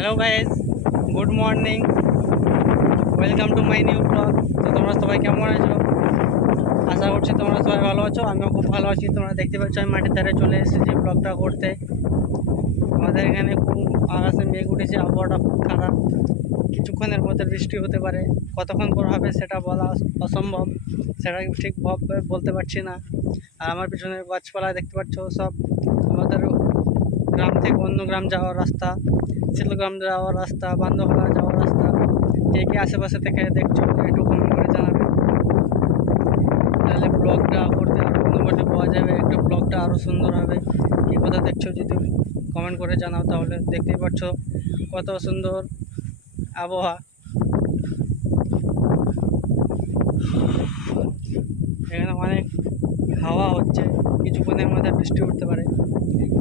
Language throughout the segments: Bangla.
Hello guys, good morning, welcome to my new blog. তো তোমরা সবাই কেমন আছো? আশা করছি তোমরা সবাই ভালো আছো। আমিও খুব ভালো আছি। তোমরা দেখতে পাচ্ছ আমি মাটির ধারে চলে এসেছি ব্লগটা করতে। আমাদের এখানে খুব আকাশে মেঘ উঠেছে, আবহাওয়াটা খুব খারাপ। কিছুক্ষণের মধ্যে বৃষ্টি হতে পারে, কতক্ষণ পর হবে সেটা বলা অসম্ভব, সেটা ঠিকভাবে বলতে পারছি না। আর আমার পিছনে গাছপালা দেখতে পাচ্ছ, সব আমাদের গ্রাম থেকে অন্য গ্রাম যাওয়ার রাস্তা, শিলগ্রাম যাওয়ার রাস্তা, বান্দোহরা যাওয়ার রাস্তা। কে কে আশেপাশে থেকে দেখছো একটু কমেন্ট করে জানাবে, তাহলে ব্লগটা করতে আরও অনুভূতি পাওয়া যাবে, একটু ব্লগটা আরও সুন্দর হবে। কী কথা দেখছো যদি কমেন্ট করে জানাও, তাহলে দেখতেই পাচ্ছ কত সুন্দর আবহাওয়া। এখানে অনেক হাওয়া হচ্ছে, কিছুক্ষণের মধ্যে বৃষ্টি উঠতে পারে।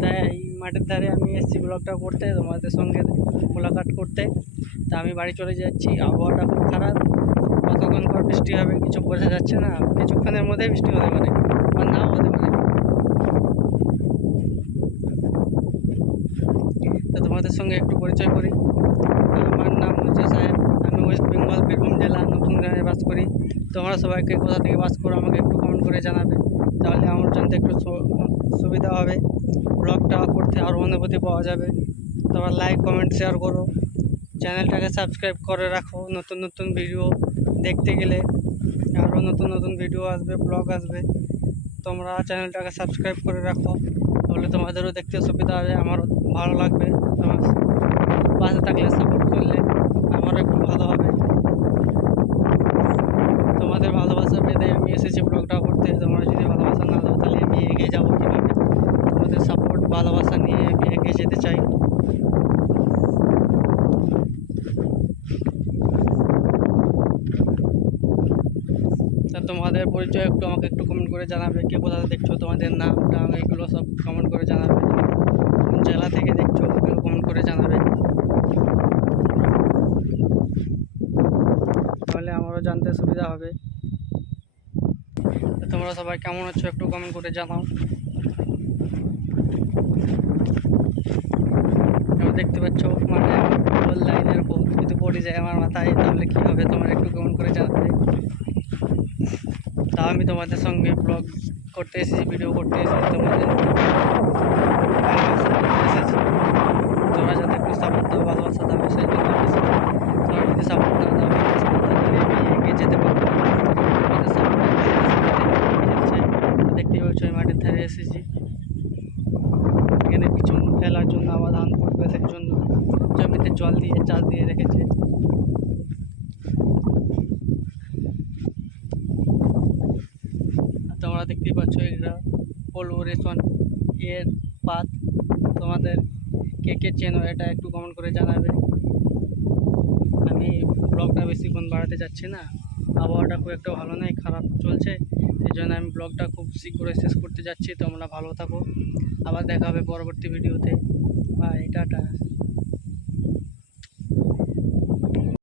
তাই এই মাঠের ধারে আমি এসেছি ব্লগটা করতে, তোমাদের সঙ্গে মোলাকাত করতে। তা আমি বাড়ি চলে যাচ্ছি, আবহাওয়াটা খুব খারাপ, কতক্ষণ পর বৃষ্টি হবে কিছু বোঝা যাচ্ছে না। কিছুক্ষণের মধ্যেই বৃষ্টি হতে পারে বা নাও হতে পারে। তো তোমাদের সঙ্গে একটু পরিচয় করি। আমার নাম হচ্ছে সাহেব, আমি ওয়েস্ট বেঙ্গল বীরভূম জেলা নতুন গ্রামে বাস করি। তোমরা সবাইকে কোথা থেকে বাস করো আমাকে একটু কমেন্ট করে জানাবে, তাহলে আমার জানতে একটু সুবিধা হবে, ব্লগটা করতে আরও অনুভূতি পাওয়া যাবে। তোমরা লাইক কমেন্ট শেয়ার করো, চ্যানেলটাকে সাবস্ক্রাইব করে রাখো। নতুন নতুন ভিডিও দেখতে গেলে আরও নতুন নতুন ভিডিও আসবে, ব্লগ আসবে। তোমরা চ্যানেলটাকে সাবস্ক্রাইব করে রাখো, তাহলে তোমাদেরও দেখতে সুবিধা হবে, আমারও ভালো লাগবে। তোমার পাশে থাকলে, সাপোর্ট করলে আমারও একটু ভালো হবে। তোমাদের ভালোবাসা পেতে আমি এসেছি ব্লগটা করতে। তোমরা যদি ভালোবাসা না দাও তাহলে আমি এগিয়ে যাবো কীভাবে? তোমাদের সাপোর্ট ভালোবাসা নিয়ে আমি এগিয়ে যেতে চাই। তা তোমাদের পরিচয় একটু আমাকে একটু কমেন্ট করে জানাবে, কে কোথা থেকে দেখছো, তোমাদের নাম টাম এগুলো সব কমেন্ট করে জানাবে। কোন জেলা থেকে দেখছো ওগুলো কমেন্ট করে জানাবে, তাহলে আমারও জানতে সুবিধা হবে। তোমরা সবাই কেমন আছো একটু কমেন্ট করে জানাও। দেখতে পাচ্ছ মানে ফুল লাইনের ভূত যদি পড়ে যায় আমার মাথায়, তাহলে কী হবে তোমার একটু কমেন্ট করে জানাবে। তা আমি তোমাদের সঙ্গে ব্লগ করতে এসেছি, ভিডিও করতে এসেছি, তোমাদের এসেছি। তোমরা যাতে একটু সাপোর্ট দাও, ভালোবাসা দাও, সেই জন্য এসেছি। তোমরা যদি সাপোর্ট না দাও, তাহলে আমি এগিয়ে যেতে পারবো না। তোমাদের সাপোর্ট দেখতেই পাচ্ছ আমি মাঠের ধারে এসেছি। এখানে বিচুন ফেলার জন্য, আবার ধান পরিবেশের জন্য জমিতে জল দিয়ে চাষ দিয়ে রেখেছে। তোমরা দেখতেই পাচ্ছ এটা পলুরেশন এর পাত। তোমাদের কে কে চেনো এটা একটু কমেন্ট করে জানাবে। আমি ব্লগটা বেশিক্ষণ বাড়াতে যাচ্ছি না, আবহাওয়াটা খুব একটা ভালো নেই, খারাপ চলছে, সেই জন্য আমি ব্লগটা খুব শীঘ্রই শেষ করতে যাচ্ছি। তোমরা ভালো থাকো, আবার দেখা হবে পরবর্তী ভিডিওতে। Bye, tata.